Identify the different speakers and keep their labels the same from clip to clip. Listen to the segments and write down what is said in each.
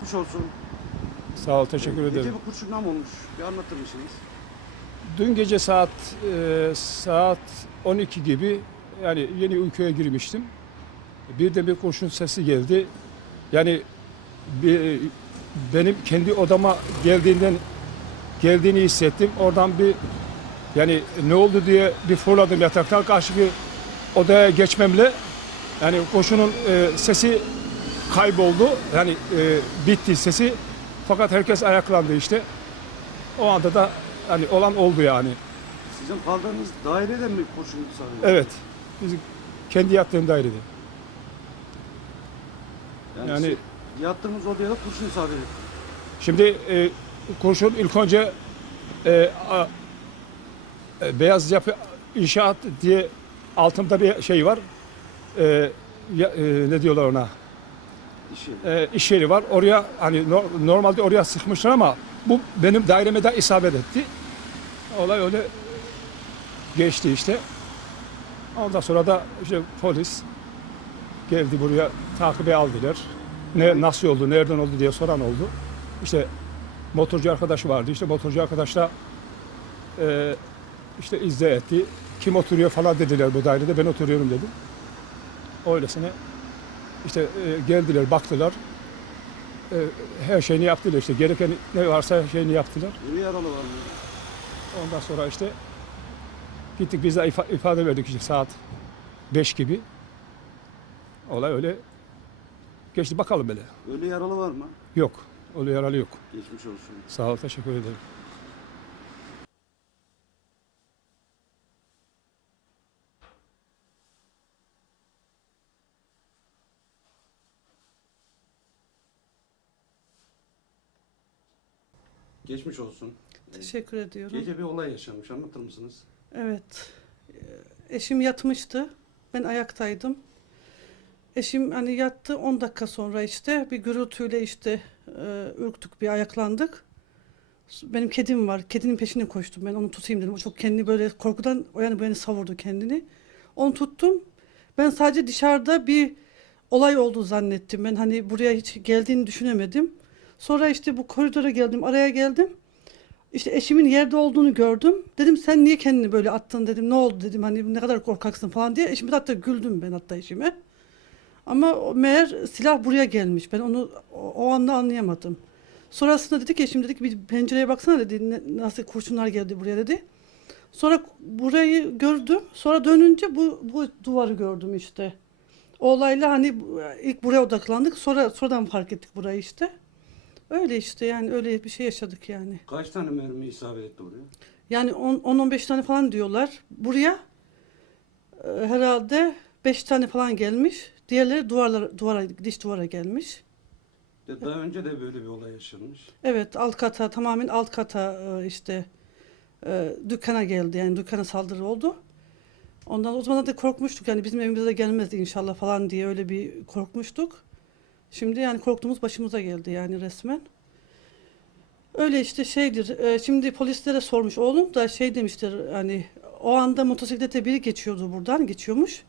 Speaker 1: Geçmiş olsun.
Speaker 2: Sağ ol, teşekkür
Speaker 1: Gece
Speaker 2: ederim.
Speaker 1: bir kurşunlam olmuş. Bir anlatır mısınız?
Speaker 2: Dün gece saat e, saat 12 gibi yani yeni uykuya girmiştim. Bir de bir kurşun sesi geldi. Yani bir, benim kendi odama geldiğinden geldiğini hissettim. Oradan bir yani ne oldu diye bir fırladım yataktan karşı bir odaya geçmemle yani kurşunun e, sesi kayboldu. Yani e, bitti sesi. Fakat herkes ayaklandı işte. O anda da hani olan oldu yani.
Speaker 1: Sizin kaldığınız dairede mi kurşun sarıyor?
Speaker 2: Evet. Biz kendi yattığım dairede.
Speaker 1: Yani,
Speaker 2: Yani-
Speaker 1: siz yattığınız odaya da kurşun sarıyor.
Speaker 2: Şimdi e, kurşun ilk önce e, a- e, beyaz yapı inşaat diye altında bir şey var. E, ya- e, ne diyorlar ona?
Speaker 1: İşi.
Speaker 2: E, iş yeri var. Oraya hani no- normalde oraya sıkmışlar ama bu benim daireme de isabet etti. Olay öyle geçti işte. Ondan sonra da işte polis geldi buraya takibe aldılar. Ne nasıl oldu, nereden oldu diye soran oldu. İşte motorcu arkadaşı vardı. İşte motorcu arkadaş da e, işte izle etti. Kim oturuyor falan dediler bu dairede. Ben oturuyorum dedim. Öylesine işte e, geldiler, baktılar. E, her şeyini yaptılar işte. Gereken ne varsa her şeyini yaptılar.
Speaker 1: Ölü yaralı var mı?
Speaker 2: Ondan sonra işte gittik biz de ifa- ifade verdik işte saat 5 gibi. Olay öyle geçti bakalım böyle.
Speaker 1: Ölü yaralı var mı?
Speaker 2: Yok. Öyle yaralı yok.
Speaker 1: Geçmiş olsun.
Speaker 2: Sağ ol teşekkür ederim.
Speaker 1: Geçmiş olsun.
Speaker 3: Teşekkür ediyorum.
Speaker 1: Gece bir olay yaşanmış. Anlatır mısınız?
Speaker 3: Evet. Ee, Eşim yatmıştı. Ben ayaktaydım. Eşim hani yattı 10 dakika sonra işte bir gürültüyle işte e, ürktük bir ayaklandık. Benim kedim var. Kedinin peşine koştum ben onu tutayım dedim. O çok kendini böyle korkudan o yani böyle savurdu kendini. Onu tuttum. Ben sadece dışarıda bir olay oldu zannettim. Ben hani buraya hiç geldiğini düşünemedim. Sonra işte bu koridora geldim, araya geldim. İşte eşimin yerde olduğunu gördüm. Dedim sen niye kendini böyle attın dedim. Ne oldu dedim hani ne kadar korkaksın falan diye. Eşim hatta güldüm ben hatta eşime. Ama meğer silah buraya gelmiş. Ben onu o, anda anlayamadım. Sonrasında dedi ki eşim dedi ki bir pencereye baksana dedi. "Ne- nasıl kurşunlar geldi buraya dedi. Sonra burayı gördüm. Sonra dönünce bu, bu duvarı gördüm işte. O olayla hani ilk buraya odaklandık. Sonra sonradan fark ettik burayı işte. Öyle işte yani öyle bir şey yaşadık yani.
Speaker 1: Kaç tane mermi isabet etti oraya?
Speaker 3: Yani 10-15 tane falan diyorlar. Buraya e, herhalde 5 tane falan gelmiş. Diğerleri duvarlara, duvara, diş duvara gelmiş.
Speaker 1: Daha önce de böyle bir olay yaşanmış.
Speaker 3: Evet alt kata tamamen alt kata e, işte e, dükkana geldi yani dükkana saldırı oldu. Ondan o zaman da korkmuştuk yani bizim evimize de gelmezdi inşallah falan diye öyle bir korkmuştuk. Şimdi yani korktuğumuz başımıza geldi yani resmen. Öyle işte şeydir. e, şimdi polislere sormuş oğlum da şey demiştir hani o anda motosiklete biri geçiyordu buradan geçiyormuş.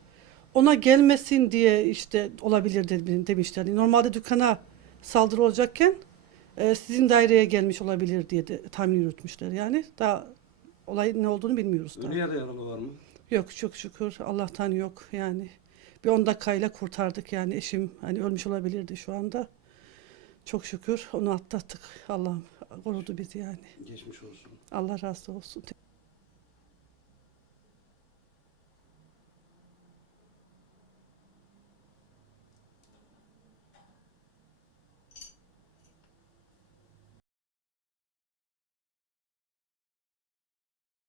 Speaker 3: Ona gelmesin diye işte olabilir de- demişler. Yani normalde dükkana saldırı olacakken e, sizin daireye gelmiş olabilir diye de tahmin yürütmüşler yani. Daha olayın ne olduğunu bilmiyoruz daha.
Speaker 1: Ölü ya da yaralı var mı?
Speaker 3: Yok çok şükür Allah'tan yok yani. Bir 10 dakikayla kurtardık yani eşim hani ölmüş olabilirdi şu anda. Çok şükür onu atlattık. Allah'ım korudu bizi yani.
Speaker 1: Geçmiş olsun.
Speaker 3: Allah razı olsun.